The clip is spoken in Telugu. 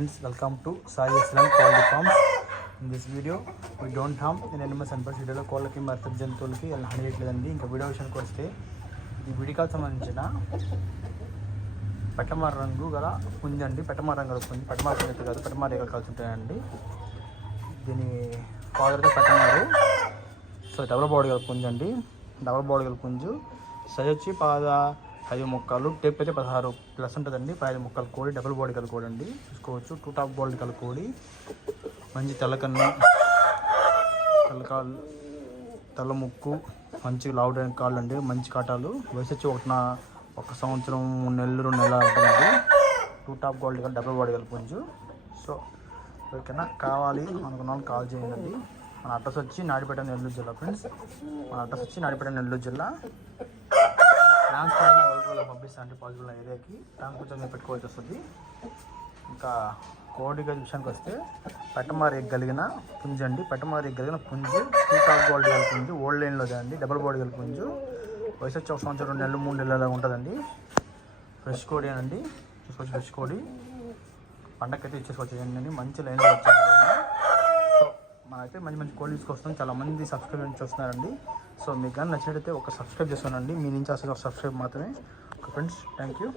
Friends, welcome to Sai Islam Quality Farms. In this video, we don't harm in animals and birds. వీడియోలో కోళ్ళకి మరి జంతువులకి ఎలా హాని చేయట్లేదండి ఇంకా వీడియో విషయానికి వస్తే ఇది విడికాలకు సంబంధించిన పెట్టమార రంగు గల పుంజి అండి. పెట్టమార రంగు గల పుంజి. పెట్టమార పుంజి కాదు పెట్టమార రేఖలు కలిసి ఉంటాయండి దీని ఫాదర్తో పెట్టమారు సో డబల్ బాడీ గల పుంజు అండి. డబల్ బాడీ గల పుంజు. సైజ్ వచ్చి పాద ఐదు ముక్కలు టేప్ అయితే పదహారు ప్లస్ ఉంటుందండి. ఐదు ముక్కలు కోడి డబుల్ బాడీ గల కోడి అండి. చూసుకోవచ్చు. టూ టాప్ బాడీ గల కోడి. మంచి తెల్లకన్ను తెల్లకాళ్ళు తెల్ల ముక్కు మంచి లావుడైన కాళ్ళు అండి. మంచి కాటాలు. వయసు వచ్చి ఒక ఒక సంవత్సరం మూడు నెలలు రెండు నెలలు ఉంటుందండి టూ టాప్ గోల్డ్ గల డబుల్ బాడీ గల పుంజు. సో ఓకేనా కావాలి అనుకున్న వాళ్ళు కాల్ చేయండి మన అడ్రస్ వచ్చి నాడిపేట నెల్లూరు జిల్లా ఫ్రెండ్స్. మన అడ్రస్ వచ్చి నాడిపేట నెల్లూరు జిల్లా. పంపిస్తా అంటే పాజిబుల్ ఏరియాకి. ట్రాన్స్పోర్ట్ మీరు పెట్టుకోవాల్సి వస్తుంది. ఇంకా కోడిగా విషయానికి వస్తే పెట్టమారి కలిగిన పుంజు అండి. పెట్టమారి కలిగిన పుంజు టూ టాప్ గోల్డ్ గల పుంజు ఓల్డ్ లైన్లో అండి డబుల్ బాడీ గల పుంజు. వయసు వచ్చి ఒక సంవత్సరం రెండు నెలలు మూడు నెలలు ఉంటుందండి. ఫ్రెష్ కోడి అండి చూసుకోవచ్చు ఫ్రెష్ కోడి. పండగకైతే ఇచ్చేసుకోవచ్చు మంచి లైన్లో వచ్చాయండి అయితే మంచి మంచి కోళ్ళు తీసుకొస్తాం చాలా మంది సబ్స్క్రైబ్ నుంచి వస్తున్నారండి సో మీకు కానీ నచ్చినట్టయితే ఒక సబ్స్క్రైబ్ చేసుకోనండి. మీ నుంచి అసలు ఒక సబ్స్క్రైబ్ మాత్రమే. Okay friends thank you